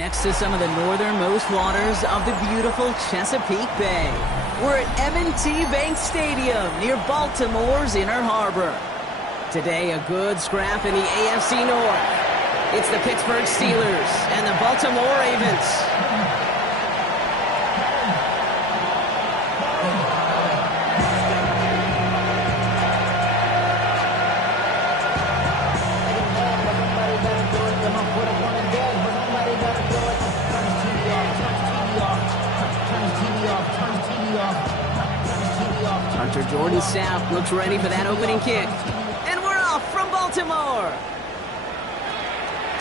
next to some of the northernmost waters of the beautiful Chesapeake Bay. We're at M&T Bank Stadium near Baltimore's Inner Harbor. Today, a good scrap in the AFC North. It's the Pittsburgh Steelers and the Baltimore Ravens. Jordan Sapp looks ready for that opening kick. And we're off from Baltimore.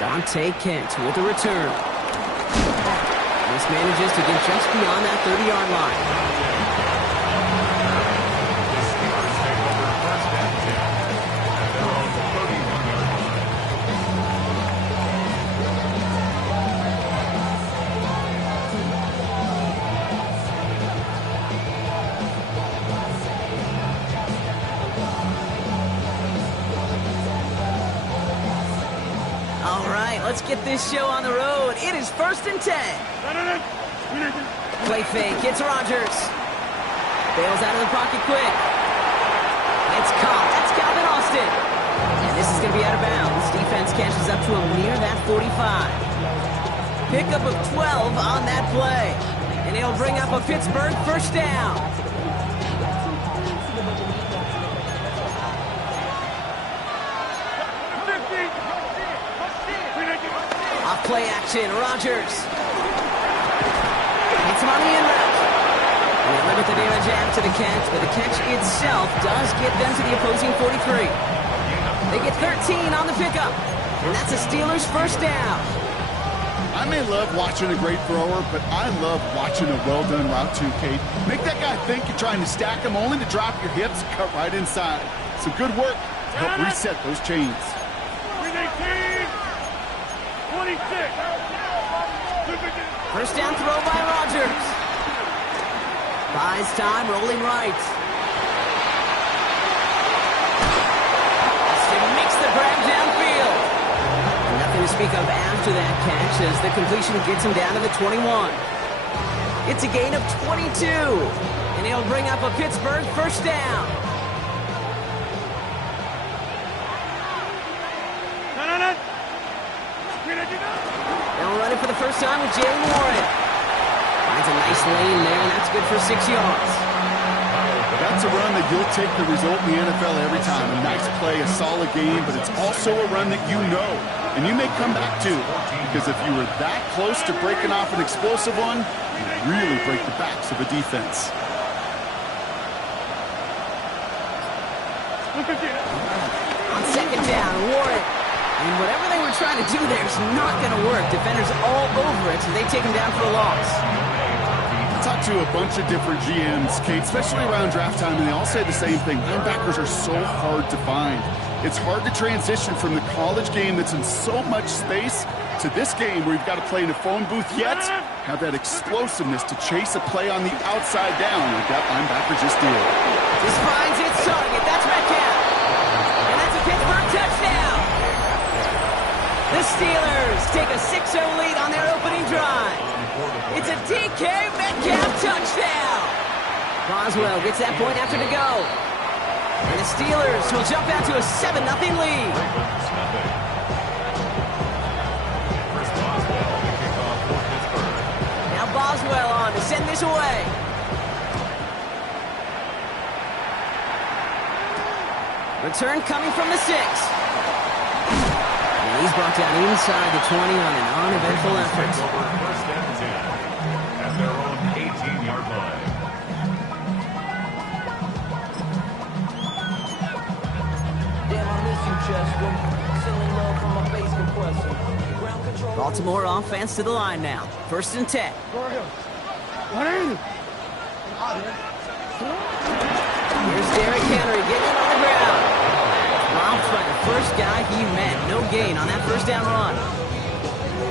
Dante Kent with the return. This manages to get just beyond that 30-yard line. Let's get this show on the road. It is 1st and 10. Play fake. It's Rodgers. Bails out of the pocket quick. It's caught. That's Calvin Austin. And this is going to be out of bounds. Defense catches up to him near that 45. Pickup of 12 on that play. And it'll bring up a Pittsburgh first down. Play action, Rodgers. Hits him on the in route. And they limit the damage after the catch, but the catch itself does get them to the opposing 43. They get 13 on the pickup, and that's a Steelers first down. I may love watching a great thrower, but I love watching a well-done route too, Kate. Make that guy think you're trying to stack him only to drop your hips, cut right inside. Some good work to help reset those chains. 26. First down throw by Rodgers. Buys time, rolling right. Austin makes the grab downfield. And nothing to speak of after that catch as the completion gets him down to the 21. It's a gain of 22. And he'll bring up a Pittsburgh first down. Now running for the first time with Jalen Warren. Finds a nice lane there, and that's good for 6 yards. That's a run that you'll take the result in the NFL every time. A nice play, a solid game, but it's also a run that you know, and you may come back to. Because if you were that close to breaking off an explosive one, you really break the backs of a defense. On second down, Warren. And whatever they were trying to do there is not going to work. Defenders all over it, so they take him down for a loss. I talked to a bunch of different GMs, Kate, especially around draft time, and they all say the same thing. Linebackers are so hard to find. It's hard to transition from the college game that's in so much space to this game where you've got to play in a phone booth yet have that explosiveness to chase a play on the outside down like that linebacker just did. This finds its target. That's Metcalf. And that's a Pittsburgh touchdown. The Steelers take a 6-0 lead on their opening drive. It's a DK Metcalf touchdown. Boswell gets that point after to go. And the Steelers will jump out to a 7-0 lead. Now Boswell on to send this away. Return coming from the 6. He's brought down inside the 20 on an uneventful effort. First and 10 at their own 18-yard line. Damn, I miss you, Chester. Sending love from my bass compressor. Ground control. Baltimore offense to the line now. 1st and 10. Here's Derrick Henry getting on the ground. Robbed by the first guy he met. No gain on that first down run.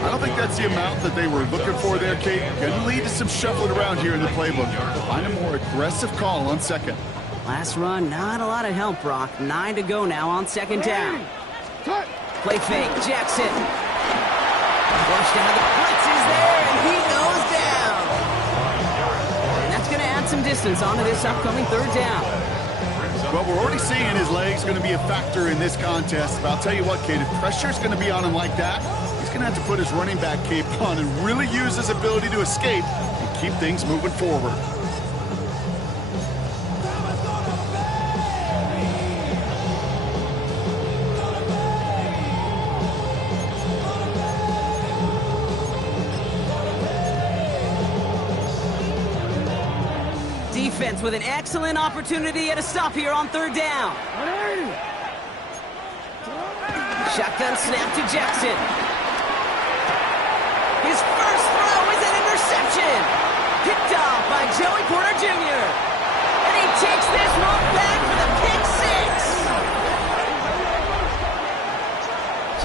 I don't think that's the amount that they were looking for there, Kate. Going to lead to some shuffling around here in the playbook. Find a more aggressive call on second. Last run, not a lot of help, Brock. 9 to go now on second down. Play fake, Jackson. Forced down, the blitz is there, and he goes down. And that's going to add some distance onto this upcoming third down. Well, we're already seeing his legs going to be a factor in this contest. But I'll tell you what, Kate, if pressure's going to be on him like that, he's going to have to put his running back cape on and really use his ability to escape and keep things moving forward. Defense with an excellent opportunity at a stop here on third down. Shotgun snap to Jackson. His first throw is an interception. Picked off by Joey Porter Jr. And he takes this one back for the pick six.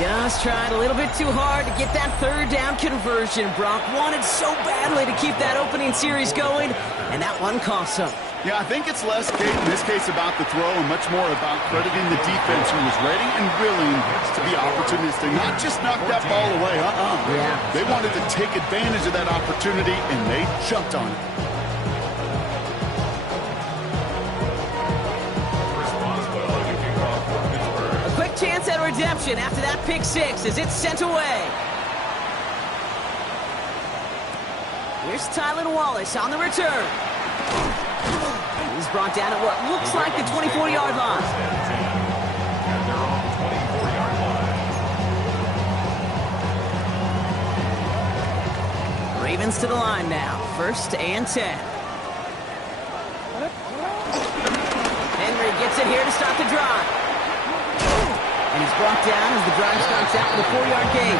Just tried a little bit too hard to get that third down conversion. Brock wanted so badly to keep that opening series going, and that one cost him. Yeah, I think it's less, Kate, in this case about the throw and much more about crediting the defense who was ready and willing to be opportunistic, not just knock that ball away. Yeah. They wanted to take advantage of that opportunity, and they jumped on it. A quick chance at redemption after that pick six as it's sent away. Here's Tylan Wallace on the return. He's brought down at what looks like the 24-yard line. Ravens to the line now. 1st and 10. Henry gets it here to start the drive. And he's brought down as the drive starts out with a 4-yard gain.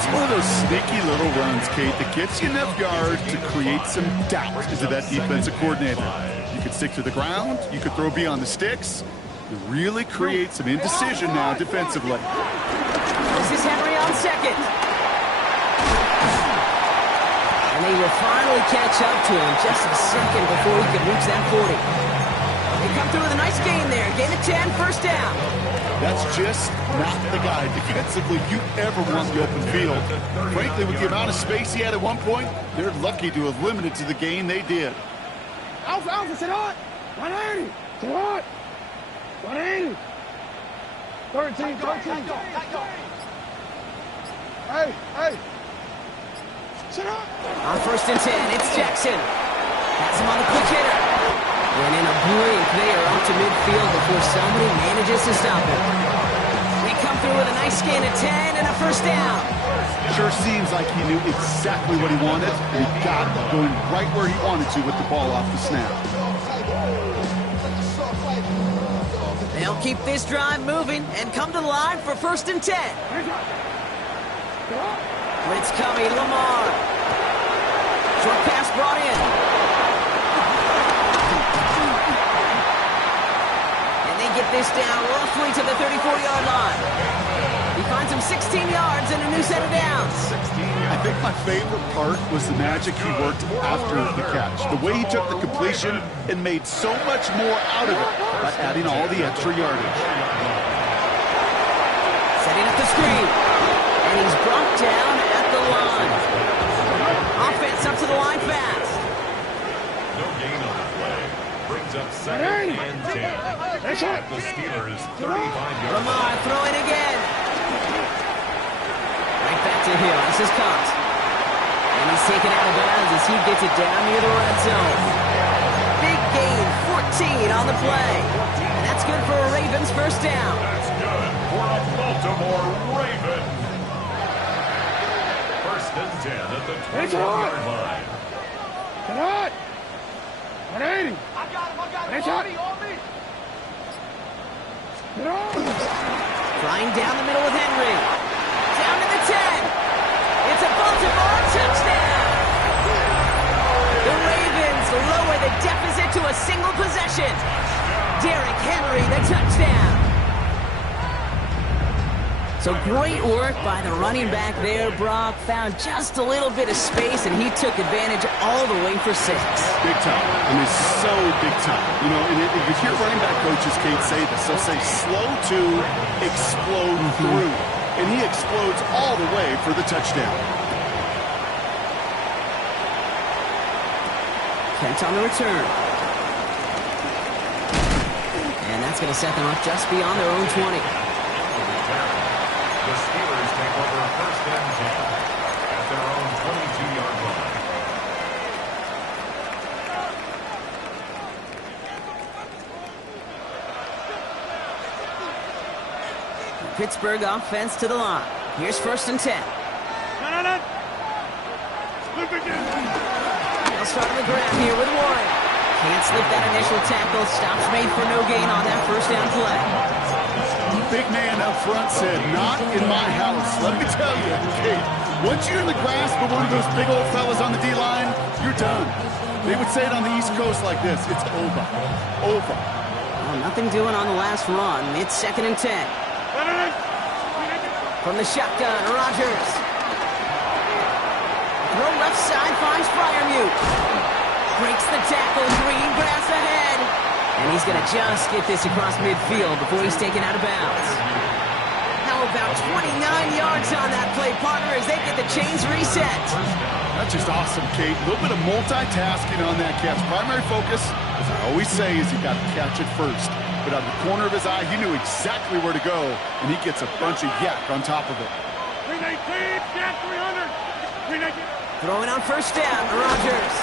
It's one of those sneaky little runs, Kate, that gets you enough yards to create some doubt into that defensive coordinator. You could stick to the ground. You could throw beyond the sticks. You really create some indecision now defensively. This is Henry on second. And they will finally catch up to him just a second before he could reach that 40. They come through with a nice gain there. Gain of 10, first down. That's just not the guy defensively you ever want the open field. Frankly, with the amount of space he had at one point, they're lucky to have limited to the gain they did. Alpha, sit hot! 180! Sit hot! 180! 13. Hey! Sit hot! On 1st and 10, it's Jackson. Has him on the quick hitter. And in a blink, they are up to midfield before somebody manages to stop him. They come through with a nice gain of 10 and a first down. Sure seems like he knew exactly what he wanted, and he got it going right where he wanted to with the ball off the snap. They'll keep this drive moving and come to the line for 1st and 10. Blitz coming, Lamar. Short pass brought in. Get this down roughly to the 34-yard line. He finds him 16 yards and a new set of downs. I think my favorite part was the magic he worked after the catch. The way he took the completion and made so much more out of it by adding all the extra yardage. Setting up the screen. And he's brought down at the line. Offense up to the line fast. No gain on the play. Brings up 2nd and 10. The Steelers 35 yards. Lamar throwing again. Right back to Hill. This is caught. And he's taken out of bounds as he gets it down near the red zone. Big gain, 14 on the play. And that's good for a Ravens first down. That's good for a Baltimore Raven. 1st and 10 at the 20-yard line. Sit hot! 180! It's hot! Flying down the middle with Henry. Down to the 10. It's a Baltimore touchdown. The Ravens lower the deficit to a single possession. Derrick Henry, the touchdown. So great work by the running back there. Brock found just a little bit of space, and he took advantage all the way for 6. Big time. I mean, so big time. You know, and if you hear running back coaches, Kate, say this, they'll say slow to explode through. and he explodes all the way for the touchdown. Kent on the return. And that's going to set them up just beyond their own 20. The Steelers take over first and 10 at their own 22-yard line. Pittsburgh offense to the line. Here's first and 10. They'll start on the ground here with Warren. Can't slip that initial tackle. Stops made for no gain on that first down play. Big man up front said, "Not in my house." Let me tell you, Kate, once you're in the grasp of one of those big old fellas on the D-line, you're done. They would say it on the East Coast like this: it's over. Over. Well, nothing doing on the last run. It's second and 10. From the shotgun, Rodgers. Throw left side, finds Freiermuth. Breaks the tackle, Green grass ahead. And he's going to just get this across midfield before he's taken out of bounds. How about 29 yards on that play, partner, as they get the chains reset. That's just awesome, Kate. A little bit of multitasking on that catch. Primary focus, as I always say, is you got to catch it first. But out of the corner of his eye, he knew exactly where to go, and he gets a bunch of yak on top of it. 319, Jack 300. 319. Throwing on first down, Rodgers.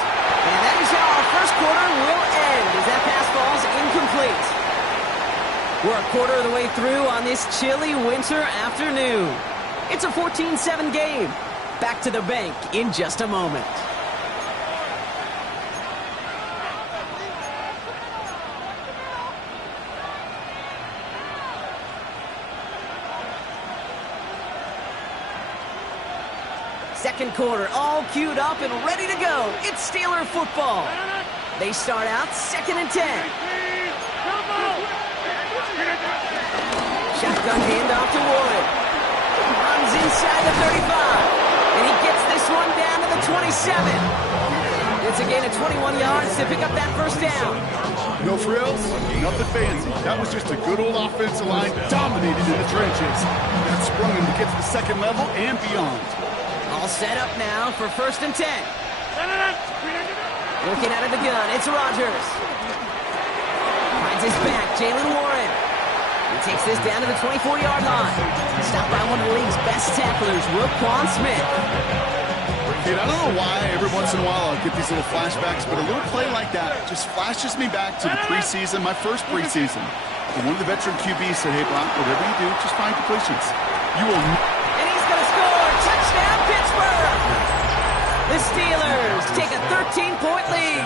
And that is how our first quarter will end as that pass falls incomplete. We're a quarter of the way through on this chilly winter afternoon. It's a 14-7 game. Back to the bank in just a moment. Second quarter, all queued up and ready to go. It's Steeler football. They start out second and 10. Shotgun handoff to Warren. Runs inside the 35. And he gets this one down to the 27. It's a gain of 21 yards to pick up that first down. No frills, nothing fancy. That was just a good old offensive line dominated in the trenches. That sprung him to get to the second level and beyond. All set up now for first and 10. Looking out of the gun, it's Rodgers. Finds his back, Jalen Warren. He takes this down to the 24-yard line. Stopped by one of the league's best tacklers, Roquan Smith. Kid, I don't know why every once in a while I'll get these little flashbacks, but a little play like that just flashes me back to the preseason, my first preseason. And one of the veteran QBs said, "Hey, Brock, whatever you do, just find completions. You will..." And he's going to score! Touchdown, Pittsburgh! The Steelers take a 13-point lead.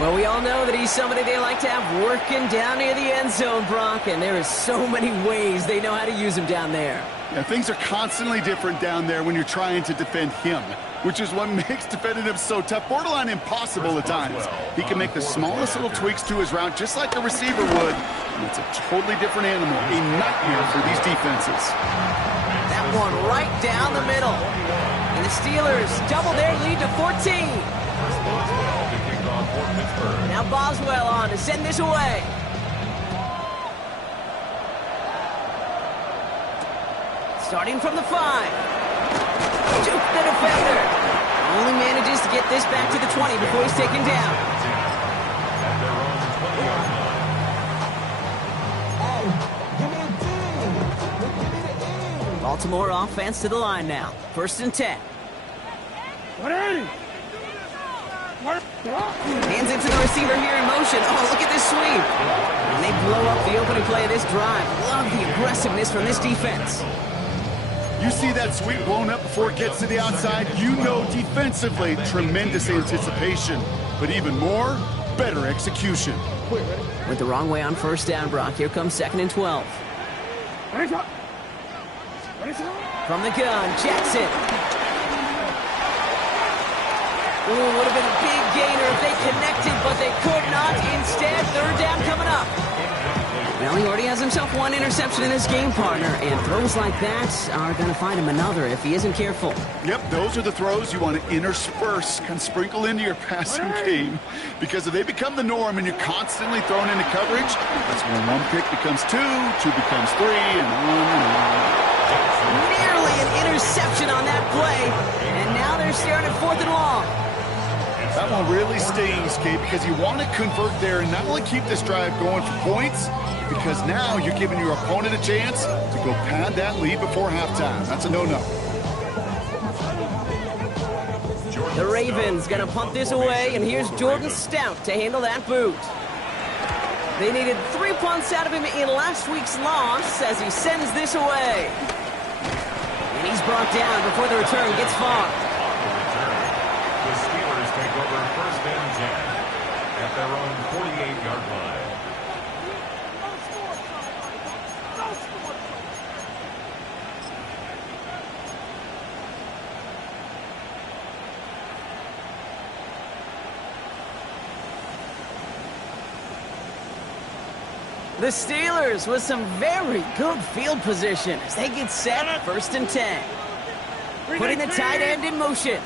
Well, we all know that he's somebody they like to have working down near the end zone, Brock, and there is so many ways they know how to use him down there. Yeah, things are constantly different down there when you're trying to defend him, which is what makes defending him so tough, borderline impossible at times. He can make the smallest little tweaks to his route just like a receiver would, and it's a totally different animal, a nightmare for these defenses. That one right down the middle. And the Steelers double their lead to 14. Now Boswell on to send this away. Starting from the 5. Juke the defender. Only manages to get this back to the 20 before he's taken down. Baltimore offense to the line now. First and 10. 180. Hands it to the receiver here in motion. Oh, look at this sweep. And they blow up the opening play of this drive. Love the aggressiveness from this defense. You see that sweep blown up before it gets to the outside, you know defensively, tremendous anticipation. But even more, better execution. Went the wrong way on first down, Brock. Here comes second and 12. From the gun, Jackson. Ooh, would have been a big gainer if they connected, but they could not. Instead, third down coming up. Well, he already has a himself one interception in this game, partner, and throws like that are going to find him another if he isn't careful. Yep, those are the throws you want to intersperse, kind of sprinkle into your passing game, because if they become the norm and you're constantly thrown into coverage, that's when one pick becomes two becomes three, and on. Nearly an interception on that play, and now they're staring at 4th and long. That one really stings, Kate, because you want to convert there and not only keep this drive going for points, because now you're giving your opponent a chance to go pad that lead before halftime. That's a no-no. The Ravens going to punt this away, and here's Jordan Stout to handle that boot. They needed 3 punts out of him in last week's loss as he sends this away. And he's brought down before the return gets far. The Steelers take over 1st and 10 at their own 48-yard line. The Steelers with some very good field position as they get set 1st and 10. Putting the tight end in motion.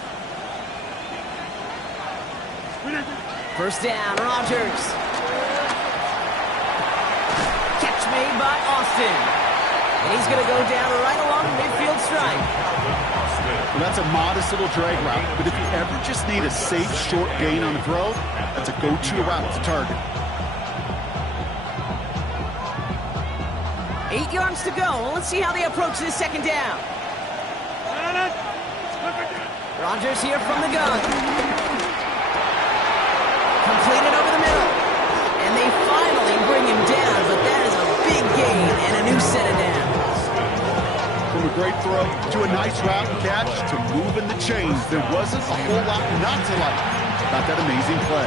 1st down, Rodgers. Catch made by Austin. And he's going to go down right along the midfield stripe. Well, that's a modest little drag route, but if you ever just need a safe, short gain on the throw, that's a go-to route to target. 8 yards to go. Let's see how they approach this 2nd down. Rodgers here from the gun. Completed over the middle. And they finally bring him down, but that is a big gain and a new set of downs. From a great throw to a nice route and catch to moving the chains, there wasn't a whole lot not to like about that amazing play.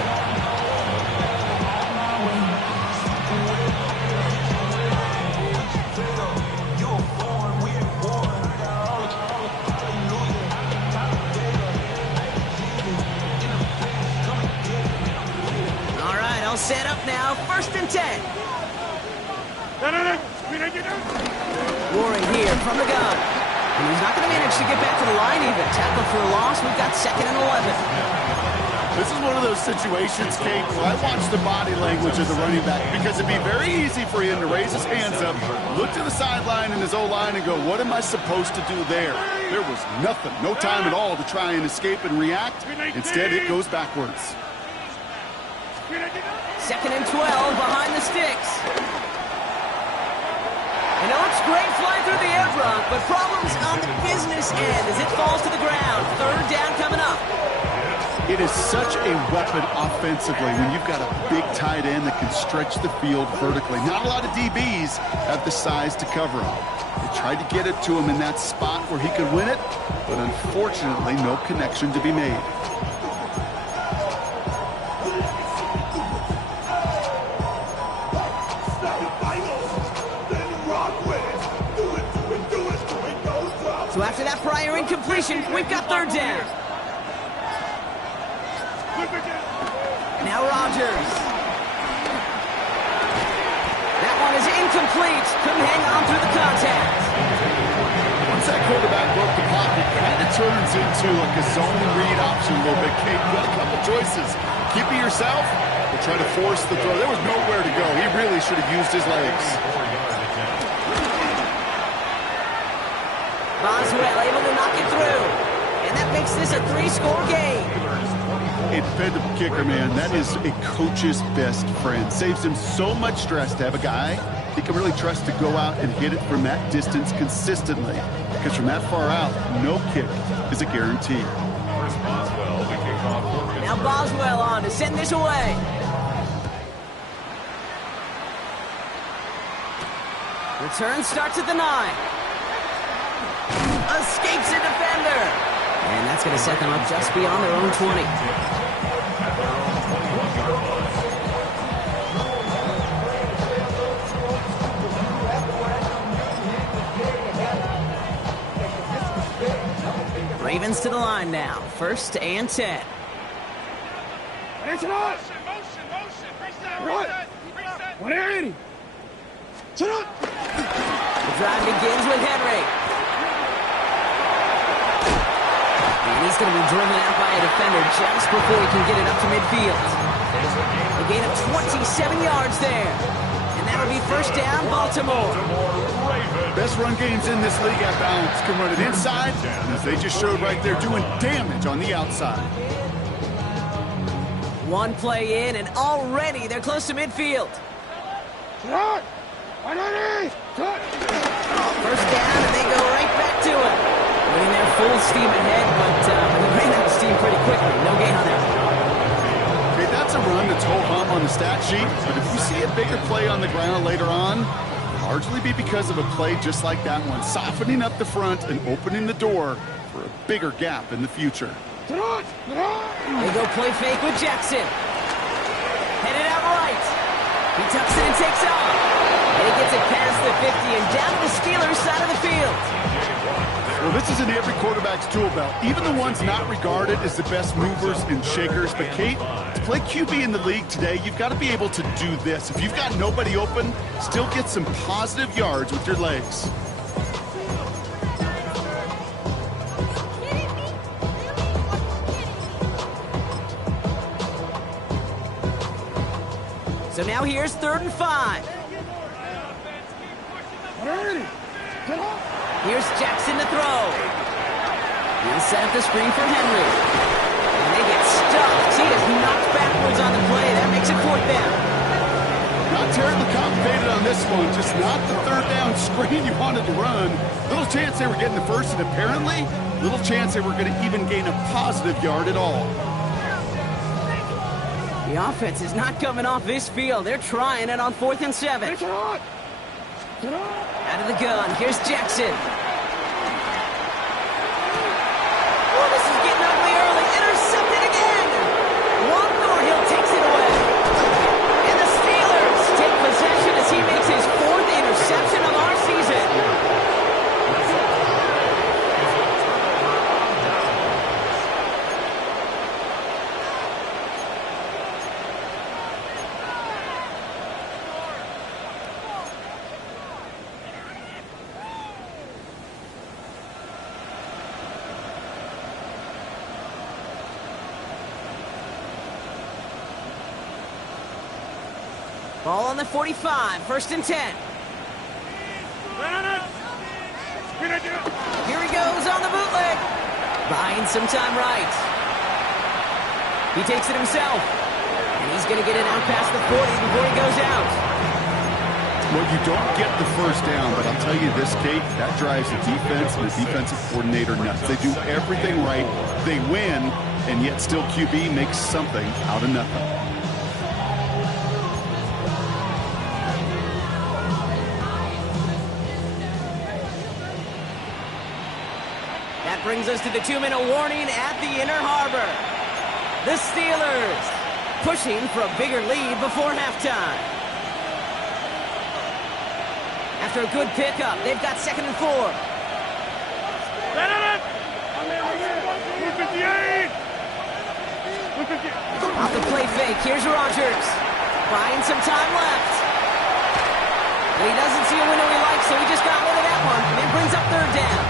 Set up now, 1st and 10. Warren here from the gun. And he's not going to manage to get back to the line even. Tackle for a loss. We've got 2nd and 11. This is one of those situations, Kate, where I watch the body language of the running back, because it'd be very easy for him to raise his hands up, look to the sideline in his O-line and go, what am I supposed to do there? There was nothing, no time at all to try and escape and react. Instead, it goes backwards. 2nd and 12 behind the sticks. And it looks great flying through the air, Brock, but problems on the business end as it falls to the ground. 3rd down coming up. It is such a weapon offensively when you've got a big tight end that can stretch the field vertically. Not a lot of DBs have the size to cover him. They tried to get it to him in that spot where he could win it, but unfortunately no connection to be made. So after that prior incompletion, we've got 3rd down. Now Rodgers. That one is incomplete. Couldn't hang on through the contact. Once that quarterback broke the pocket, it kind of turns into like a zone read option a little bit. Kate, you got a couple choices. Keep it yourself or try to force the throw. There was nowhere to go. He really should have used his legs. Boswell able to knock it through. And that makes this a 3-score game. A dependable kicker, man. That is a coach's best friend. Saves him so much stress to have a guy he can really trust to go out and hit it from that distance consistently. Because from that far out, no kick is a guarantee. Now Boswell on to send this away. Return starts at the 9. Escapes a defender. And that's going to set them up just beyond their own 20. Ravens to the line now. 1st and 10. Motion. Reset. 180. Sit up. The drive begins with Henry. And he's going to be driven out by a defender just before he can get it up to midfield. A gain of 27 yards there. And that'll be first down, Baltimore. Best run games in this league at balance can run it inside, as they just showed right there, doing damage on the outside. One play in, and already they're close to midfield. Sit. 180. Sit. First down, and they go right back to it. Winning their full steam ahead, but they ran out of steam pretty quickly. No gain on that one. Okay, that's a run that's ho-hum on the stat sheet, but if you see a bigger play on the ground later on, it'll largely be because of a play just like that one, softening up the front and opening the door for a bigger gap in the future. Sit. They go play fake with Jackson. Headed out right. He tucks it and takes off. And he gets it past the 50 and down to the Steelers' side of the field. Well, this is in every quarterback's tool belt, even the ones not regarded as the best movers and shakers. But, Kate, to play QB in the league today, you've got to be able to do this. If you've got nobody open, still get some positive yards with your legs. So now here's 3rd and 5. 180. Sit up. Here's Jackson to throw. He'll set up the screen for Henry. And they get stuffed. He is knocked backwards on the play. That makes it 4th down. Not terribly complicated on this one, just not the 3rd down screen you wanted to run. Little chance they were getting the first, and apparently, little chance they were going to even gain a positive yard at all. The offense is not coming off this field. They're trying it on 4th and 7. Sit up. Sit up. Out of the gun, here's Jackson. Oh, this is getting ugly early. Intercepted again. Juan Thornhill takes it away. And the Steelers take possession as he makes his 4th interception of our season. Ball on the 45, 1st and 10. Here he goes on the bootleg. Buying some time right. He takes it himself. And he's going to get it out past the 40 before he goes out. Well, you don't get the first down, but I'll tell you this, Kate, that drives the defense and the defensive coordinator nuts. They do everything right, they win, and yet still QB makes something out of nothing. That brings us to the 2-minute warning at the Inner Harbor. The Steelers pushing for a bigger lead before halftime. After a good pickup, they've got 2nd and 4. Off the play fake, here's Rodgers. Buying some time left. And he doesn't see a window he likes, so he just got rid of that one. And it brings up 3rd down.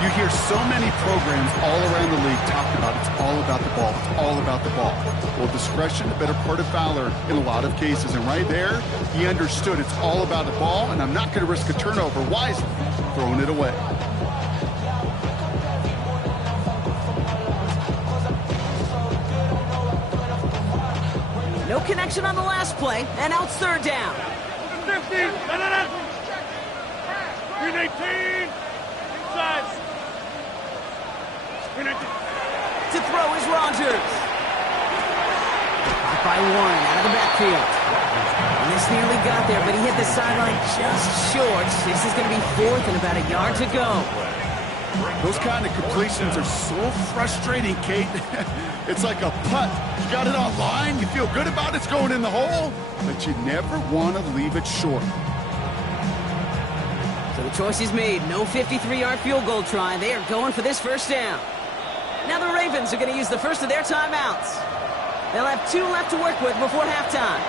You hear so many programs all around the league talk about it's all about the ball, it's all about the ball. Well, discretion, the better part of Fowler in a lot of cases. And right there, he understood it's all about the ball, and I'm not going to risk a turnover wisely, throwing it away. No connection on the last play, and now it's 3rd down. 50. 318. Inside. To throw is Rodgers. Caught by Warren out of the backfield. And this nearly got there, but he hit the sideline just short. This is going to be 4th and about a yard to go. Those kind of completions are so frustrating, Kate. It's like a putt. You got it on line, you feel good about it's going in the hole, but you never want to leave it short. So the choice is made. No 53-yard field goal try. They are going for this 1st down. Now the Ravens are going to use the first of their timeouts. They'll have 2 left to work with before halftime.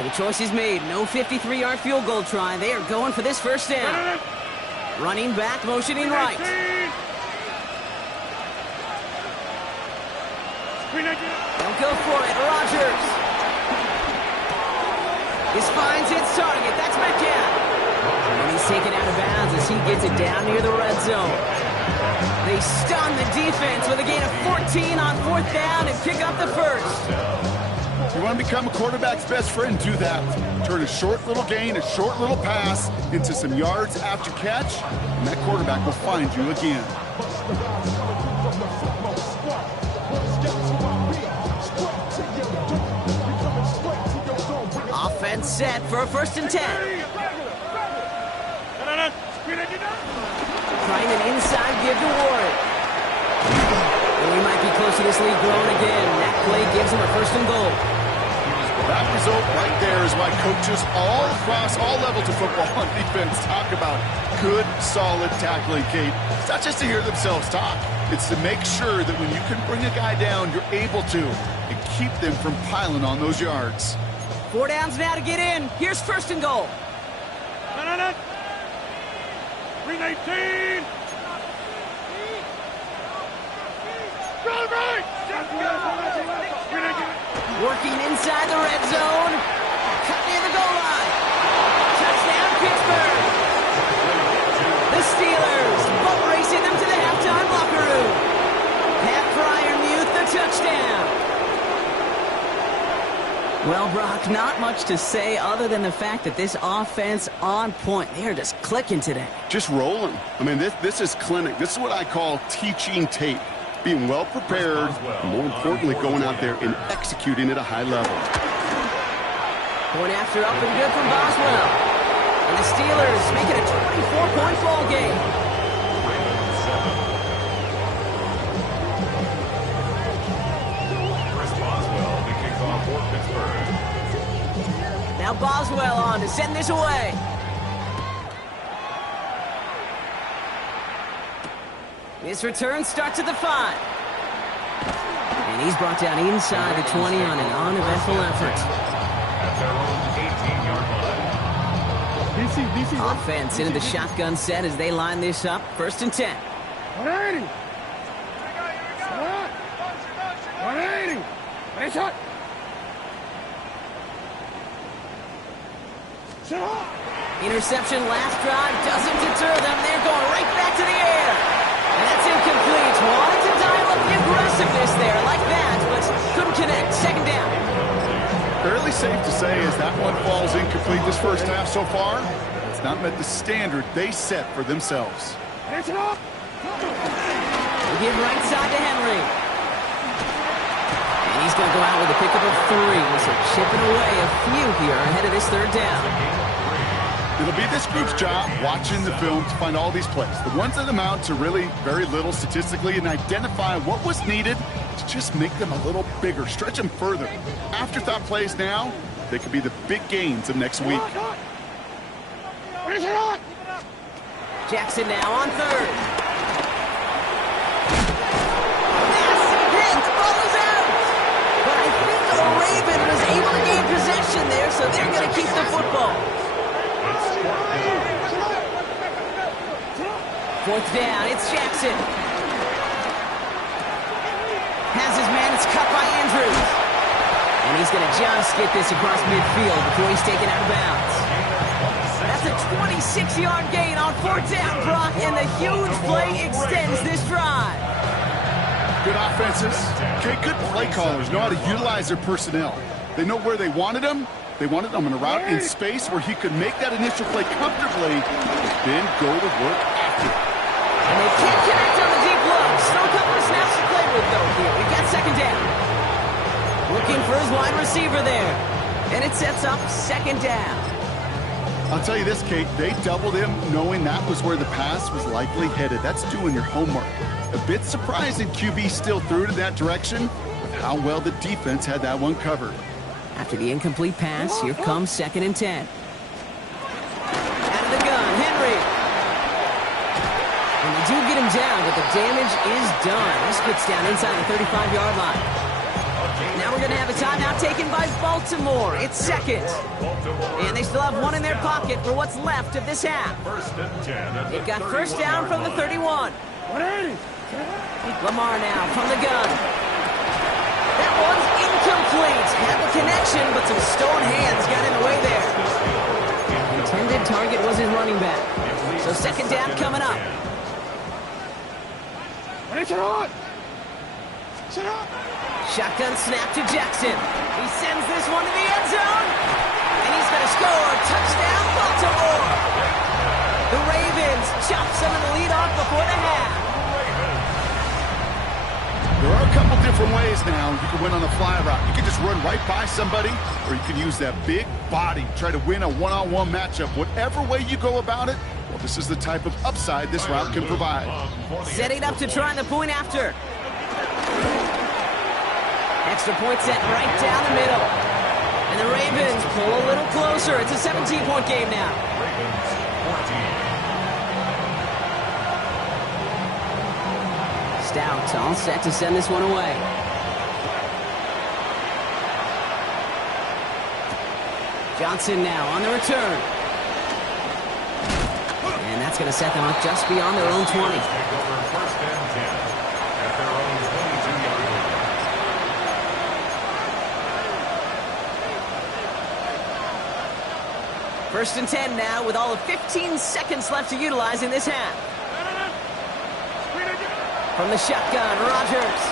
So the choice is made. No 53-yard field goal try. They are going for this first down. Running back, motioning right. They'll go for it. Rodgers. This finds its target. That's Metcalf. And he's taken out of bounds as he gets it down near the red zone. They stun the defense with a gain of 14 on 4th down and pick up the first. You want to become a quarterback's best friend, do that. Turn a short little gain, a short little pass into some yards after catch, and that quarterback will find you again. Offense set for a 1st and 10. Trying an inside give to Ward. Well, he might be close to this lead growing again. That play gives him a 1st and goal. That result right there is why coaches all across all levels of football on defense talk about good, solid tackling, Kate. It's not just to hear themselves talk. It's to make sure that when you can bring a guy down, you're able to, and keep them from piling on those yards. 4 downs now to get in. Here's 1st and goal. 319. Working inside the red zone. Cut near the goal line. Touchdown, Pittsburgh. The Steelers boat racing them to the halftime locker room. Pat Fryermuth the touchdown. Well, Brock, not much to say other than the fact that this offense on point. They are just clicking today. Just rolling. I mean, this is clinic. This is what I call teaching tape. Being well prepared, and more importantly, going out there and executing at a high level. Point after up and good from Boswell. And the Steelers make it a 24-point ball game. Chris Boswell, the kickoff for Pittsburgh. Now Boswell on to send this away. This return starts at the 5. And he's brought down inside the 20 on an uneventful effort. At their own 18-yard line. Offense into the shotgun set as they line this up. 1st and 10. 180. 180. Nice shot. Interception last drive doesn't deter them. They're going right back to the air. And that's incomplete. Wanted to dial up the aggressiveness there like that, but couldn't connect. 2nd down. Fairly safe to say as that one falls incomplete this first half so far, it's not met the standard they set for themselves. They give right side to Henry. And he's going to go out with a pickup of 3. So chipping away a few here ahead of this 3rd down. It'll be this group's job watching the film to find all these plays, the ones that amount to really very little statistically, and identify what was needed to just make them a little bigger, stretch them further. Afterthought plays now, they could be the big gains of next week. Jackson now on 3rd. Massive hit. The ball is out. But I think the Raven was able to gain possession there, so they're going to keep the football. 4th down, it's Jackson. Has his man, it's cut by Andrews. And he's going to just get this across midfield before he's taken out of bounds. That's a 26-yard gain on 4th down, Brock, and the huge play extends this drive. Good offenses. Okay, good play callers know how to utilize their personnel. They know where they wanted them. They wanted them in a route in space where he could make that initial play comfortably, then go to work after. And they can't connect on the deep low. Still a couple of snaps to play with, though, here. We've got 2nd down. Looking for his wide receiver there. And it sets up 2nd down. I'll tell you this, Kate, they doubled him knowing that was where the pass was likely headed. That's doing your homework. A bit surprising QB still threw it in that direction with how well the defense had that one covered. After the incomplete pass, here comes 2nd and 10. Out of the gun, Henry. And they do get him down, but the damage is done. This gets down inside the 35-yard line. Now we're going to have a timeout taken by Baltimore. It's second. And they still have one in their pocket for what's left of this half. It got first down from the 31. Lamar now from the gun. That one's incomplete. Had the connection, but some stone hands got in the way there. Intended target was his running back. So second down coming up. Shotgun snap to Jackson. He sends this one to the end zone. And he's going to score. Touchdown, Baltimore. The Ravens chop some of the lead off before the half. There are a couple different ways now. You can win on a fly route. You can just run right by somebody, or you can use that big body, try to win a one-on-one matchup. Whatever way you go about it, well, this is the type of upside this route can provide. Setting up to try the point after. Extra point set right down the middle. And the Ravens pull a little closer. It's a 17-point game now. Stout all set to send this one away. Johnson now on the return. And that's going to set them up just beyond their own 20. First and 10 now with all of 15 seconds left to utilize in this half. From the shotgun, Rodgers.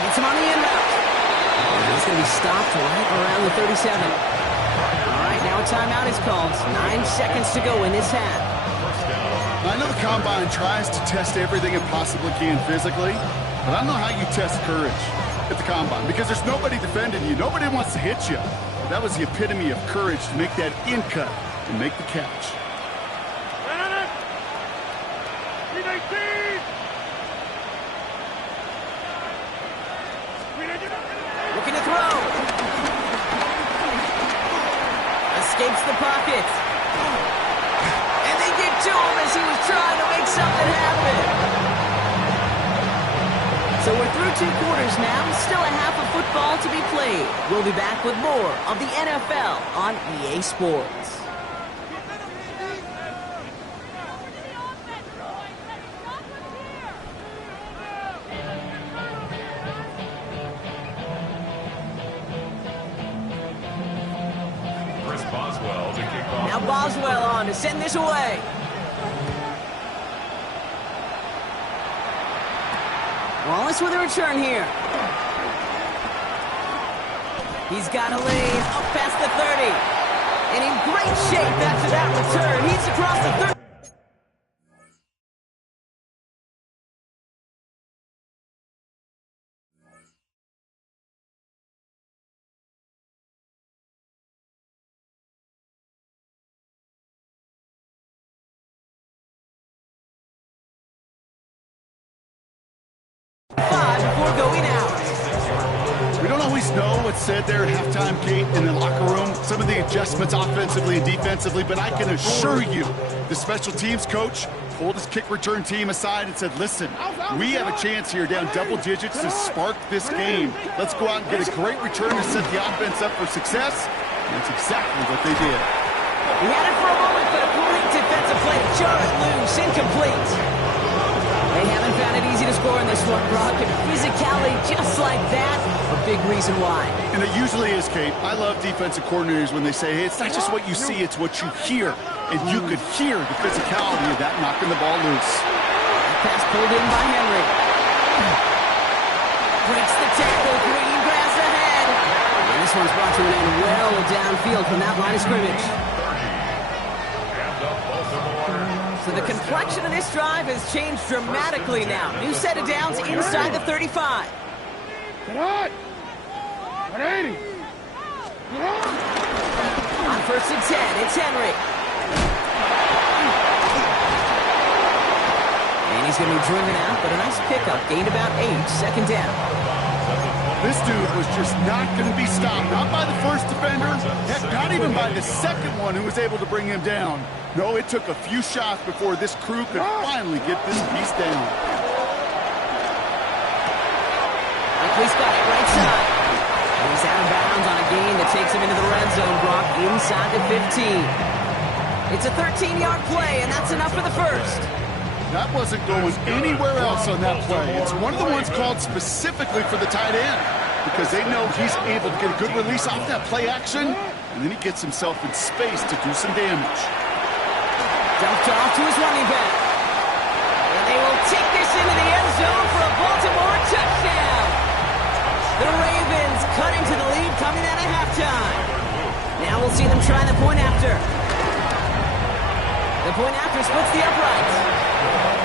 Gets him on the in route. He's going to be stopped right around the 37. All right, now a timeout is called. 9 seconds to go in this half. I know the Combine tries to test everything it possibly can physically, but I don't know how you test courage at the Combine because there's nobody defending you. Nobody wants to hit you. That was the epitome of courage to make that in cut and make the catch. Looking to throw. Escapes the pocket. And they get to him as he was trying to make something happen. So we're through 2 quarters now. Still a half of football to be played. We'll be back with more of the NFL on EA Sports. Now Boswell on to send this away. Wallace with a return here. He's got a lane up past the 30. And in great shape after that return. He's across the 30. Before going out. We don't always know what's said there at halftime, Kate, in the locker room. Some of the adjustments offensively and defensively, but I can assure you the special teams coach pulled his kick return team aside and said, listen, we have a chance here down double digits to spark this game. Let's go out and get a great return to set the offense up for success. And that's exactly what they did. He had it for a moment, but a great defensive play to jar it loose, incomplete. They haven't found it easy to score in this one, Brock, and physicality just like that, a big reason why. And it usually is, Kate. I love defensive coordinators when they say, hey, it's not just what you see, it's what you hear. And you could hear the physicality of that knocking the ball loose. Pass pulled in by Henry. Breaks the tackle, green grass ahead. And this one's brought to an end well downfield from that line of scrimmage. So the complexion of this drive has changed dramatically now. New set of downs inside the 35. Get on! 180! Get on! On first and 10, it's Henry. And he's going to be driven out, but a nice pickup. Gained about 8, second down. This dude was just not going to be stopped. Not by the first defender, heck, not even by the second one who was able to bring him down. No, it took a few shots before this crew could finally get this piece down. He's got it right side. And he's out of bounds on a gain that takes him into the red zone, Brock, inside the 15. It's a 13-yard play, and that's enough for the first. That wasn't going anywhere else on that play. It's one of the ones called specifically for the tight end because they know he's able to get a good release off that play action, and then he gets himself in space to do some damage. Dumped off to his running back. And they will take this into the end zone for a Baltimore touchdown. The Ravens cut into the lead coming out of halftime. Now we'll see them try the point after. The point after splits the uprights.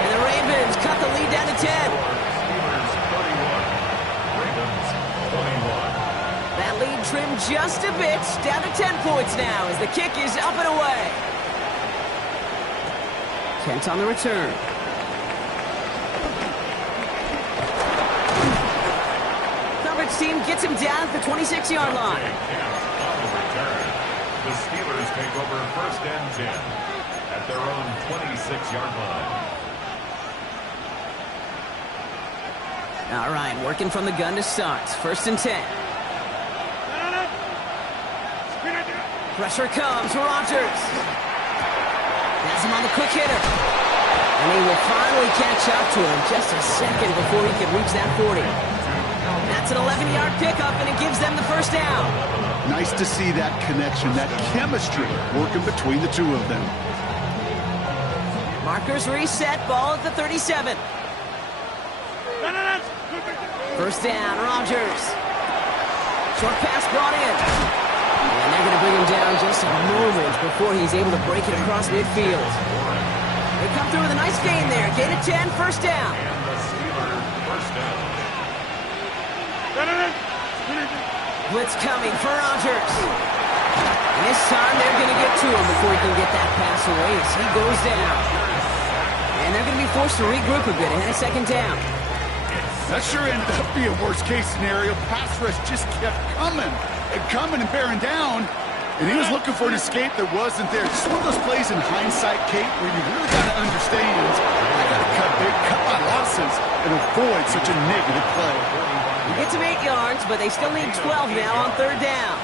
And the Ravens cut the lead down to 10. Steelers 31, Ravens 21. That lead trimmed just a bit, down to 10 points now as the kick is up and away. Kent on the return. Coverage team gets him down at the 26-yard line. On the return, the Steelers take over first and 10 at their own 26-yard line. All right, working from the gun to start. First and 10. Pressure comes for Rodgers. Has him on the quick hitter. And he will finally catch up to him just a second before he can reach that 40. That's an 11-yard pickup, and it gives them the first down. Nice to see that connection, that chemistry working between the two of them. Markers reset, ball at the 37. First down, Rodgers. Short pass brought in. And they're going to bring him down just a moment before he's able to break it across midfield. They come through with a nice gain there. Gain of 10, first down. And the Steelers first down. Blitz coming for Rodgers. And this time they're going to get to him before he can get that pass away as he goes down. And they're going to be forced to regroup a bit ahead of second down. That sure ended up being a worst-case scenario. Pass rush just kept coming and bearing down. And he was looking for an escape that wasn't there. Just one of those plays in hindsight, Kate, where you really got to understand, I got to cut big, cut my losses, and avoid such a negative play. He gets him 8 yards, but they still need 12 now on third down.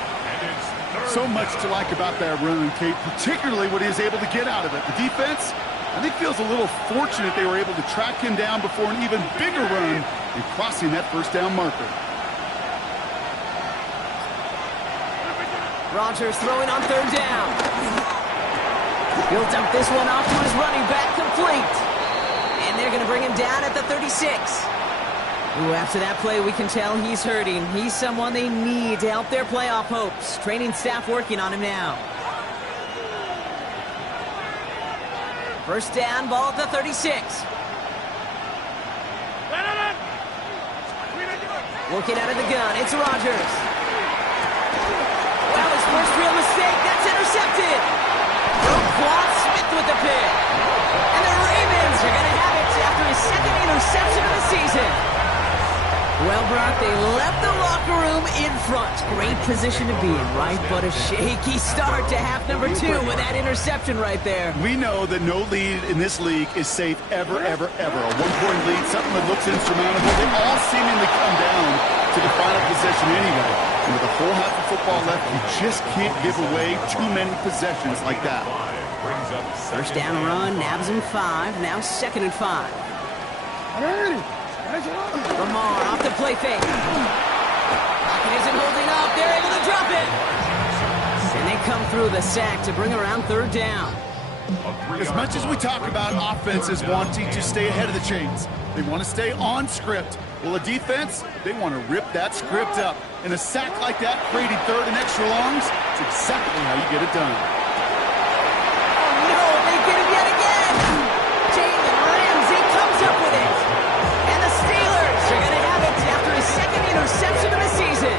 So much to like about that run, Kate, particularly what he was able to get out of it. The defense, I think, feels a little fortunate they were able to track him down before an even bigger run and crossing that first down marker. Rodgers throwing on third down. He'll dump this one off to his running back, complete. And they're going to bring him down at the 36. Ooh, after that play, we can tell he's hurting. He's someone they need to help their playoff hopes. Training staff working on him now. First down, ball at the 36. Looking out of the gun, it's Rodgers. Well, his first real mistake, that's intercepted. Broke Quad Smith with the pick. And the Ravens are going to have it after his second interception of the season. Well, Brock, they left the locker room in front. Great position to be in, right? But a shaky start to half number 2 with that interception right there. We know that no lead in this league is safe ever, ever, ever. A one-point lead, something that looks insurmountable. They all seemingly come down to the final possession anyway. And with a full half of football left, you just can't give away too many possessions like that. First down run, nabs him 5. Now second and 5. Lamar off the play fake. Pocket isn't holding up. They're able to drop it. And they come through the sack to bring around third down. As much as we talk about offenses wanting to stay ahead of the chains, they want to stay on script. Well, a defense, they want to rip that script up. And a sack like that, creating third and extra longs, it's exactly how you get it done. Oh, no, they get it yet again. Jalen Ramsey comes up with it. And the Steelers are going to have it after his second interception of the season.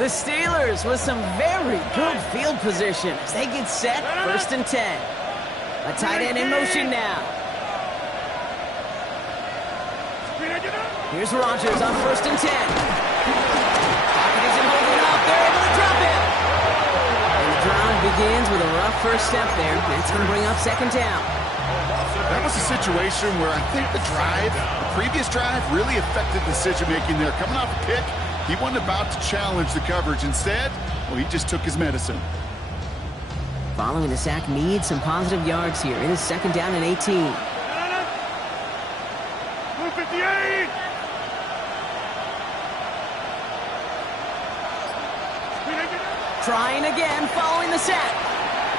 The Steelers with some very good field position as they get set, first and 10. A tight end in motion now. Here's Rodgers on 1st and 10. Pocket isn't holding up. They're able to drop him. And the drive begins with a rough first step there. That's going to bring up 2nd down. That was a situation where I think the previous drive, really affected decision-making there. Coming off a pick, he wasn't about to challenge the coverage. Instead, well, he just took his medicine. Following the sack needs some positive yards here. It is 2nd down and 18. 58! Trying again, following the sack.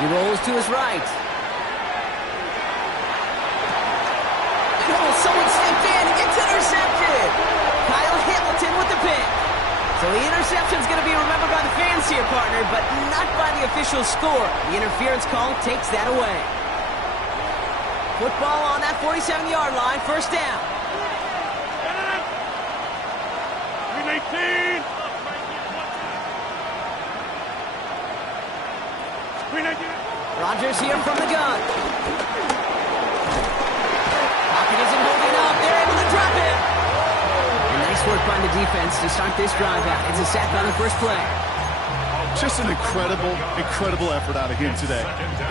He rolls to his right. Oh, someone stepped in. It's intercepted. Kyle Hamilton with the pick. So the interception's going to be remembered by the fans here, partner, but not by the official score. The interference call takes that away. Football on that 47-yard line, 1st down. 18! Rodgers here from the gun. Pocket isn't holding up. They're able to drop it. And nice work by the defense to start this drive out. It's a sack on the first play. Just an incredible effort out of him today.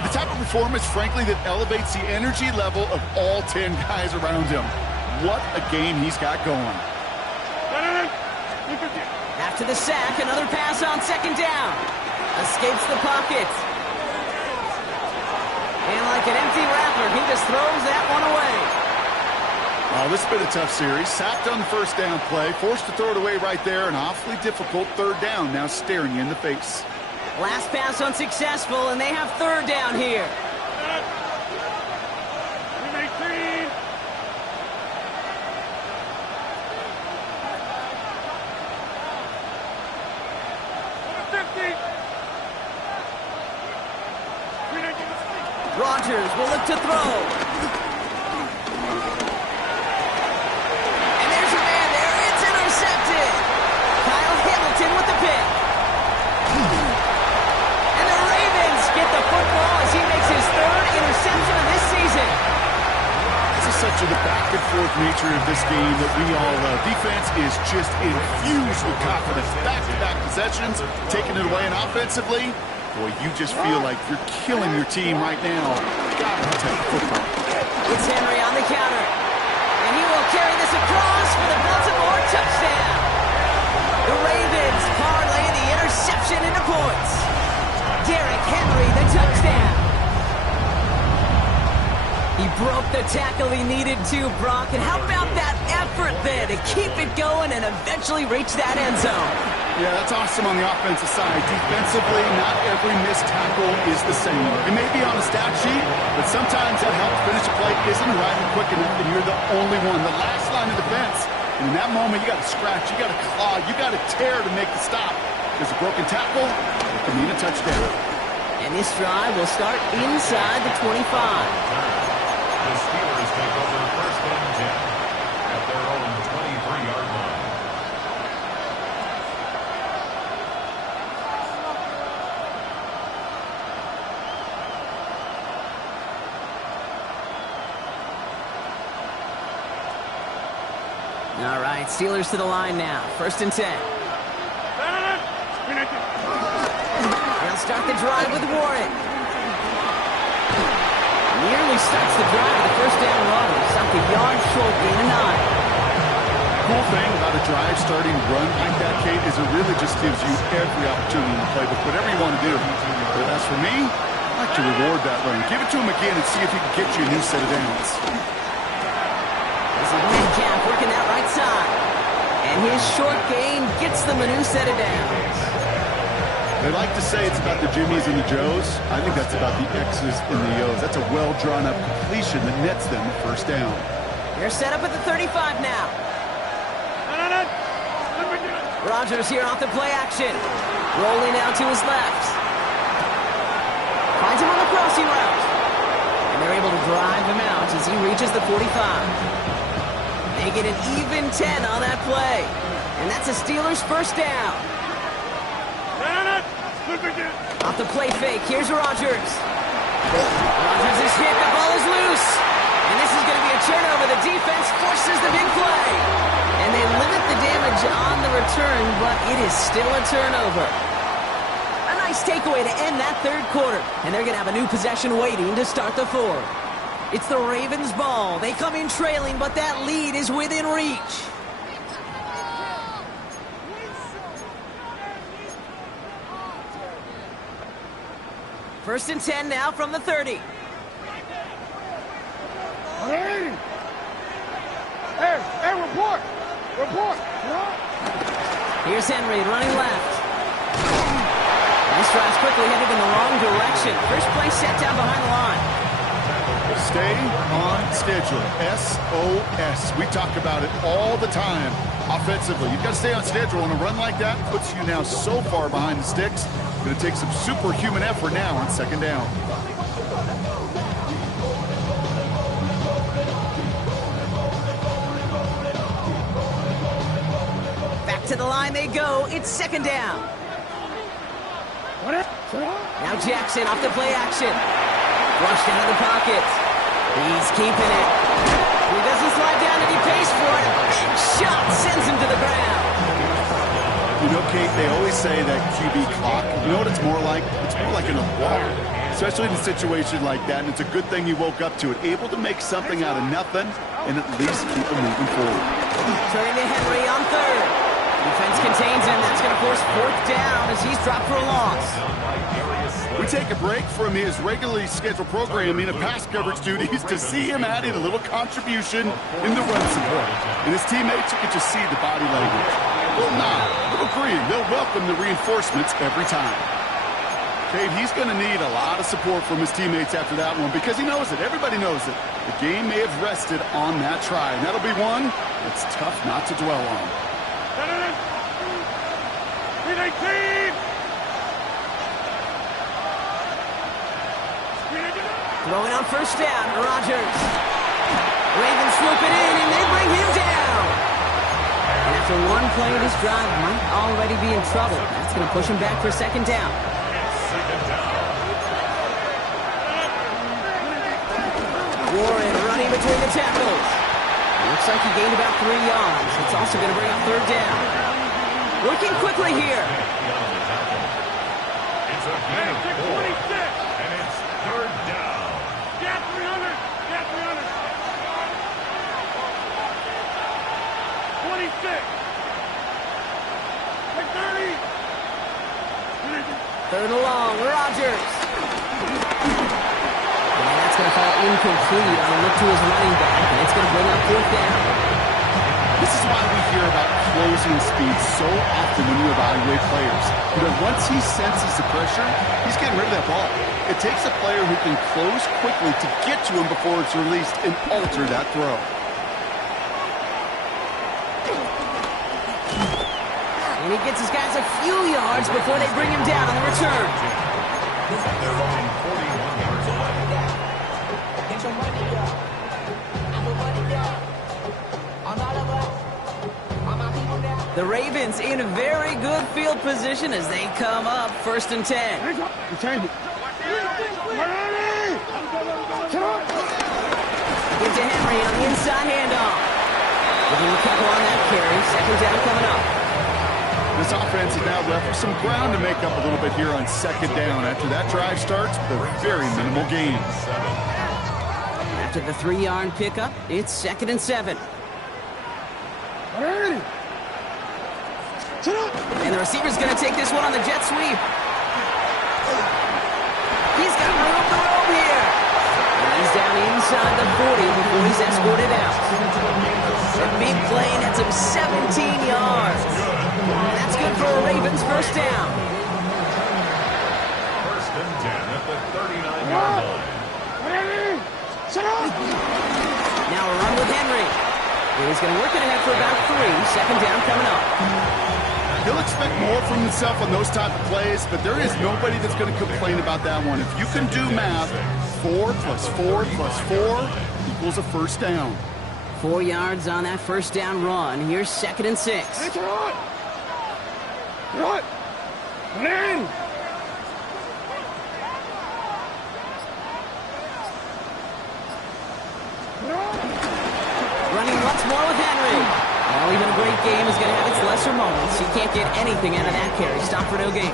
The type of performance, frankly, that elevates the energy level of all 10 guys around him. What a game he's got going. After the sack, another pass on 2nd down. Escapes the pocket. And like an empty wrapper, he just throws that one away. Oh, this has been a tough series. Sacked on the 1st down play, forced to throw it away right there. An awfully difficult 3rd down now staring you in the face. Last pass unsuccessful, and they have 3rd down here. 18! Rodgers will look to throw. And there's your man there. It's intercepted. Kyle Hamilton with the pick. And the Ravens get the football as he makes his 3rd interception of this season. This is such the back-and-forth nature of this game that we all love. Defense is just infused with confidence. Back-to-back possessions, taking it away, and offensively, boy, you just feel like you're killing your team right now. Gotta protect the football. It's Henry on the counter. And he will carry this across for the Baltimore touchdown. The Ravens parlay the interception into points. Derrick Henry, the touchdown. He broke the tackle he needed to, Brock. And how about that effort there to keep it going and eventually reach that end zone? Yeah, that's awesome on the offensive side. Defensively, not every missed tackle is the same. It may be on a stat sheet, but sometimes that help finish a play isn't arriving quick enough, and you're the only one. The last line of defense. And in that moment, you got to scratch, you got to claw, you got to tear to make the stop. Because a broken tackle, it can mean a touchdown. And this drive will start inside the 25. The Steelers take over 1st and 10 at their own 23-yard line. All right, Steelers to the line now. 1st and 10. They'll start the drive with Warren. Nearly starts the drive with the 1st down run. Stopped a yard short, gain of 9. Cool thing about a drive starting run like that, Kate, is it really just gives you every opportunity in the playbook, whatever you want to do. But as for me, I like to reward that run. Give it to him again and see if he can get you a new set of downs. This is Metcalf working that right side. And his short gain gets them a new set of downs. They like to say it's about the Jimmies and the Joes. I think that's about the X's and the O's. That's a well-drawn-up completion that nets them the 1st down. They're set up at the 35 now. Rodgers here off the play action. Rolling out to his left. Finds him on the crossing route. And they're able to drive him out as he reaches the 45. They get an even 10 on that play. And that's a Steelers 1st down. Off the play fake, here's Rodgers. Rodgers is hit, the ball is loose. And this is going to be a turnover. The defense forces the big play. And they limit the damage on the return, but it is still a turnover. A nice takeaway to end that third quarter. And they're going to have a new possession waiting to start the fourth. It's the Ravens' ball. They come in trailing, but that lead is within reach. First and 10 now from the 30. Hey, report! Report! Here's Henry running left. This drive's quickly headed in the wrong direction. First play set down behind the line. Stay on schedule. SOS. We talk about it all the time offensively. You've got to stay on schedule, and a run like that puts you now so far behind the sticks. Going to take some superhuman effort now on second down. Back to the line they go. It's second down. Now Jackson off the play action. Rushed out of the pocket. He's keeping it. He doesn't slide down and he pays for it. A big shot sends him to the ground. You know, Kate, they always say that QB clock, you know what it's more like? It's more like in a wall, especially in a situation like that, and it's a good thing you woke up to it. Able to make something out of nothing and at least keep them moving forward. Turning to Henry on third. Defense contains him. That's going to force fourth down as he's dropped for a loss. We take a break from his regularly scheduled programming of pass coverage duties to see him adding a little contribution in the run support. And his teammates, you can just see the body language. Little nod, little green. They'll welcome the reinforcements every time. Kate, he's going to need a lot of support from his teammates after that one because he knows it. Everybody knows it. The game may have rested on that try, and that'll be one that's tough not to dwell on. 18! Throwing on first down, Rodgers. Ravens swoop it in, and they bring him down. And after one play, this drive might already be in trouble. That's going to push him back for second down. Warren running between the tackles. Looks like he gained about 3 yards. It's also going to bring up third down. Working quickly here. It's a gain of 4, and it's third down. Get 300! Get 300! 26! Like 30! Third and long, Rodgers. And that's going to fall incomplete on a look to his running back, and it's going to bring up fourth down. This is why we hear about closing speed so often when you evaluate players. You know, once he senses the pressure, he's getting rid of that ball. It takes a player who can close quickly to get to him before it's released and alter that throw. And he gets his guys a few yards before they bring him down on the return. They're running 41 yards away. Get your money up. Put money up. On all of us. On my people now. The Ravens in a very good field position as they come up first and 10. Change it. Give to Henry on the inside handoff. Give him a couple on that carry. Second down coming up. This offense is now left with some ground to make up a little bit here on second down after that drive starts with a very minimal gain. After the 3-yard pickup, it's second and 7. And the receiver's going to take this one on the jet sweep. He's got room to roam here. And he's down inside the 40 before he's escorted out. A big play nets him 17 yards. That's good for a Ravens first down. First and 10 at the 39-yard line. Now a run with Henry. And he's going to work it ahead for about 3. Second down coming up. He'll expect more from himself on those type of plays, but there is nobody that's going to complain about that one. If you can do math, 4 plus 4 plus 4 equals a first down. 4 yards on that first down run. Here's second and 6. can't get anything out of that carry. Stop for no gain.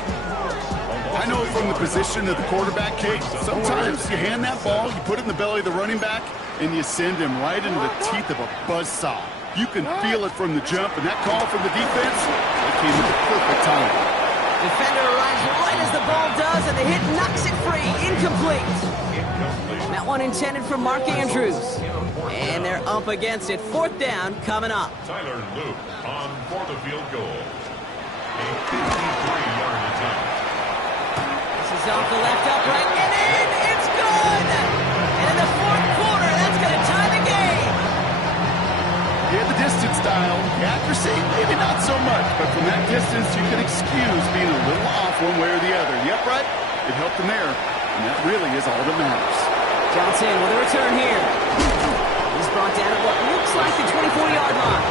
I know from the position of the quarterback, Kate, sometimes you hand that ball, you put it in the belly of the running back, and you send him right into the teeth of a buzzsaw. You can feel it from the jump, and that call from the defense, it came at the perfect time. Defender arrives right as the ball does, and the hit knocks it free. Incomplete. That one intended for Mark Andrews. And they're up against it. 4th down coming up. Tyler Luke on for the field goal. A 53-yard attempt. This is off the left upright, and in! It's good! And in the 4th quarter, that's going to tie the game. Yeah, the distance dial, the accuracy, maybe not so much, but from that distance, you can excuse being a little off one way or the other. The upright, it helped him there, and that really is all that matters. Johnson with a return here. He's brought down at what looks like the 24-yard line.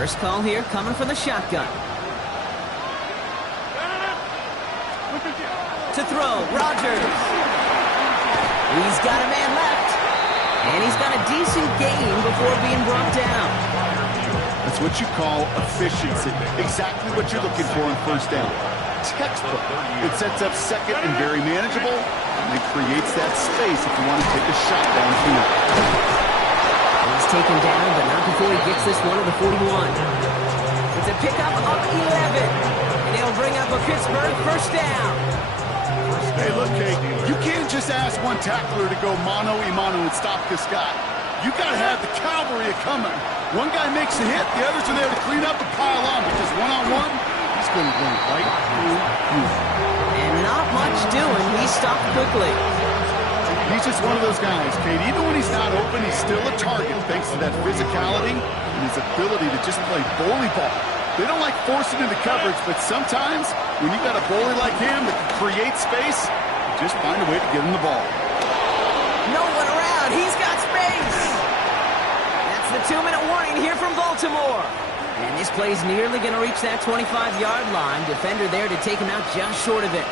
First call here coming from the shotgun. To throw, Rodgers. He's got a man left. And he's got a decent gain before being brought down. That's what you call efficiency. Exactly what you're looking for on first down. Textbook. It sets up second and very manageable, and it creates that space if you want to take a shot downfield. He's taken down, but not before he gets this one to the 41. It's a pickup of 11. And he'll bring up a Pittsburgh first down. Hey, look, Kate, you can't just ask one tackler to go mano-a-mano and stop this guy. You got to have the cavalry coming. One guy makes a hit, the others are there to clean up and pile on, because one-on-one, he's going to run right through you. And not much doing. He stopped quickly. He's just one of those guys, Kate. Even when he's not open, he's still a target thanks to that physicality and his ability to just play bully ball. They don't like forcing into coverage, but sometimes when you got a bully like him that can create space, you just find a way to get him the ball. No one around. He's got space. That's the 2-minute warning here from Baltimore. And this play's nearly going to reach that 25-yard line. Defender there to take him out just short of it.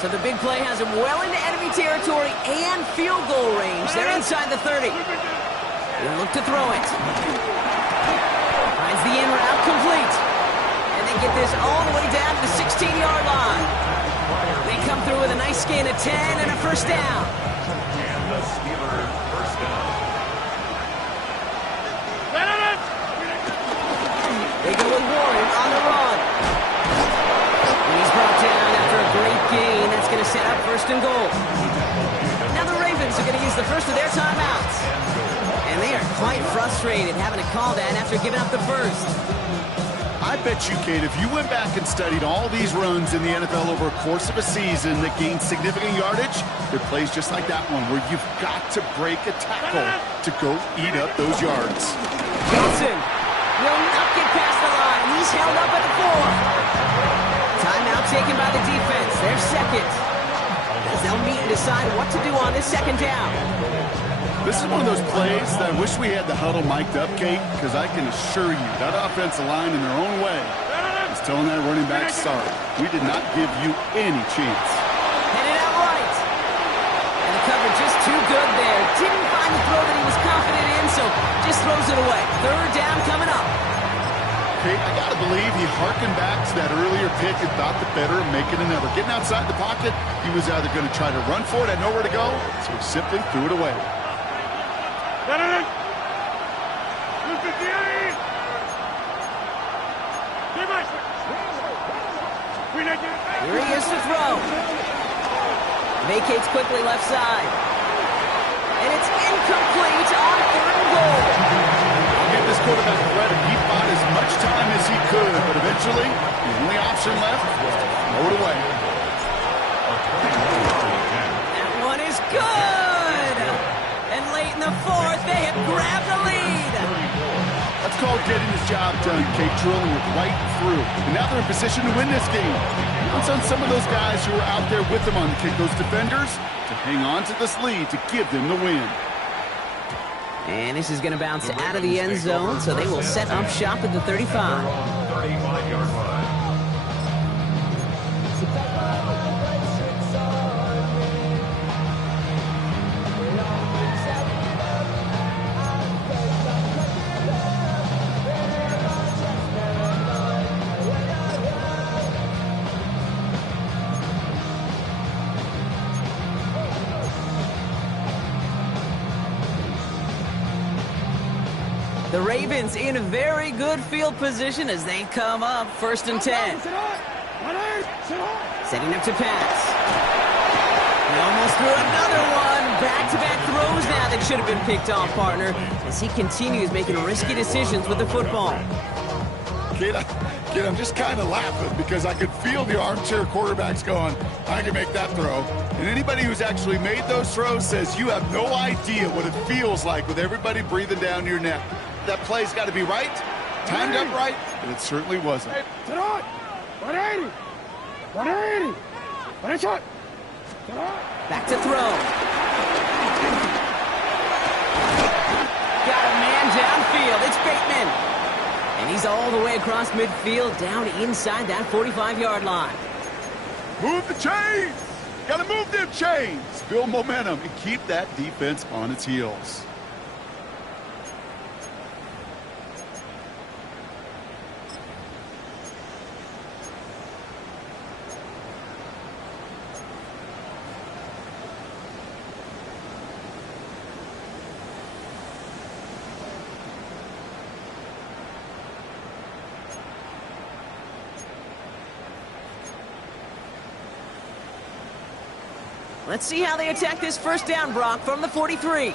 So the big play has him well into enemy territory and field goal range. They're inside the 30. They'll look to throw it. Finds the in route complete. And they get this all the way down to the 16-yard line. They come through with a nice gain of 10 and a first down. And the Steelers first down. They go with Warren on the run. And he's brought down after a great gain. That's going to set up first and goal. Now the Ravens are going to use the first of their timeouts. And they are quite frustrated having to call that after giving up the first. I bet you, Kate, if you went back and studied all these runs in the NFL over a course of a season that gained significant yardage, there are plays just like that one where you've got to break a tackle to go eat up those yards. Johnson will not get past the line. He's held up at the 4. Timeout taken by the defense. Their second. As they'll meet and decide what to do on this second down. This is one of those plays that I wish we had the huddle mic'd up, Kate, because I can assure you that offensive line in their own way is telling that running back, sorry, we did not give you any chance. Headed out right. And the cover just too good there. Didn't find the throw that he was confident in, so just throws it away. Third down coming up. Kate, I got to believe he harkened back to that earlier pick and thought the better of making another. Getting outside the pocket, he was either going to try to run for it, had nowhere to go, so he simply threw it away. Here he is to throw. Vacates quickly left side. And it's incomplete on 3rd and goal. I'll give this quarterback credit. He fought as much time as he could, but eventually the only option left was to throw it away. That one is good. And late in the 4th, they have grabbed the lead. That's called getting his job done, Kate, drilling it right through. And now they're in position to win this game. It's on some of those guys who are out there with them on the kick, those defenders, to hang on to this lead to give them the win. And this is going to bounce out of the end zone, so they will set up shop at the 35. 35-yard line. The Ravens in a very good field position as they come up 1st and 10. Setting up to pass. He almost threw another one. Back-to-back throws now that should have been picked off, partner, as he continues making risky decisions with the football. Kid, I'm just kind of laughing because I could feel the armchair quarterbacks going, I can make that throw. And anybody who's actually made those throws says you have no idea what it feels like with everybody breathing down your neck. That play's got to be right, timed up right, and it certainly wasn't. Back to throw. Got a man downfield. It's Bateman. And he's all the way across midfield, down inside that 45-yard line. Move the chains! Got to move them chains! Build momentum and keep that defense on its heels. Let's see how they attack this first down, Brock, from the 43. Here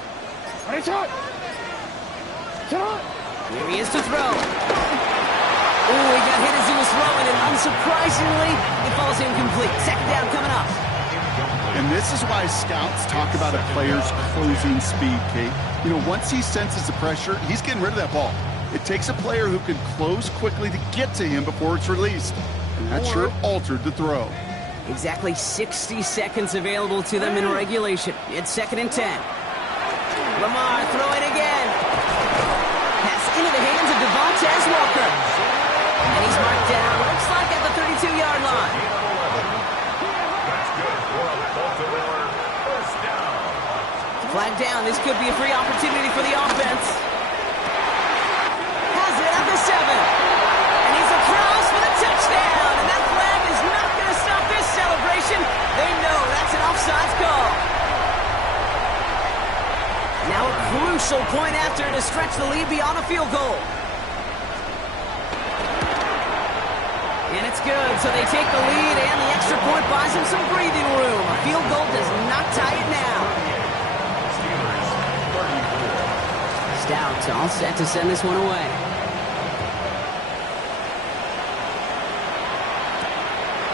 he is to throw. Oh, he got hit as he was throwing, and unsurprisingly, it falls incomplete. Second down coming up. And this is why scouts talk about a player's closing speed, Kate. You know, once he senses the pressure, he's getting rid of that ball. It takes a player who can close quickly to get to him before it's released. And that sure altered the throw. Exactly 60 seconds available to them in regulation. It's 2nd and 10. Lamar throwing again. Pass into the hands of Devontae Walker. And he's marked down, looks like at the 32-yard line. That's good for a Baltimore first down. Flag down. This could be a free opportunity for the offense. Has it at the 7. And he's across for the touchdown. And that flag is not going to stop this celebration. They know that's an offsides call. Now a crucial point after to stretch the lead beyond a field goal. And it's good, so they take the lead, and the extra point buys them some breathing room. A field goal does not tie it now. Stout all set to send this one away.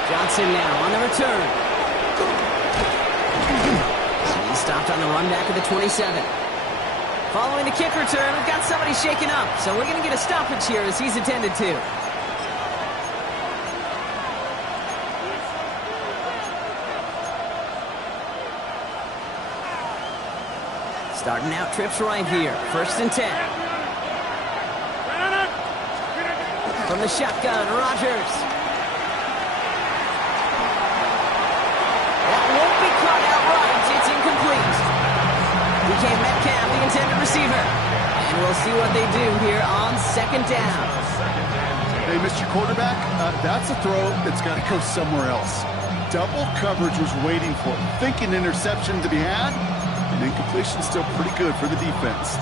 Johnson now on the return. He's stopped on the run back at the 27. Following the kick return, we've got somebody shaken up, so we're going to get a stoppage here as he's attended to. Starting out trips right here. 1st and 10. From the shotgun, Rodgers. That won't be caught outright. It's incomplete. DK Metcalf, the intended receiver. And we'll see what they do here on 2nd down. Hey, Mr. Quarterback, that's a throw that's got to go somewhere else. Double coverage was waiting for it. Thinking interception to be had. And incompletion still pretty good for the defense.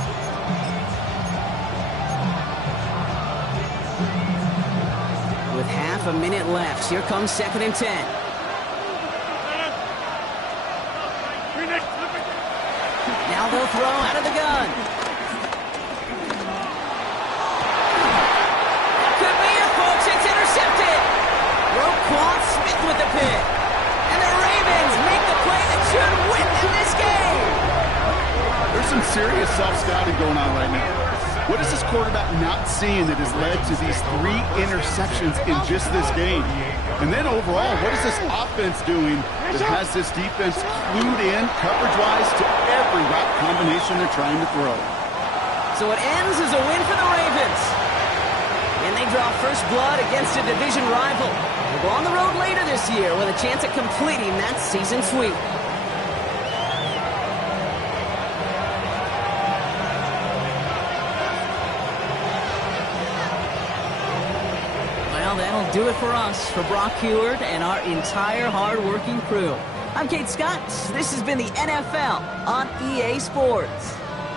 With half a minute left, here comes 2nd and 10. Now they'll throw out of the gun. That could be it, folks. It's intercepted. Roquan Smith with the pick. And the Ravens make the play that should win them this game. There's some serious self-scouting going on right now. What is this quarterback not seeing that has led to these 3 interceptions in just this game? And then overall, what is this offense doing that has this defense clued in coverage-wise to every route combination they're trying to throw? So it ends as a win for the Ravens. And they draw first blood against a division rival. They'll go on the road later this year with a chance at completing that season sweep. Well, that'll do it for us, for Brock Heward and our entire hard-working crew. I'm Kate Scott. This has been the NFL on EA Sports.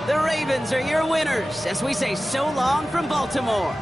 The Ravens are your winners as we say so long from Baltimore.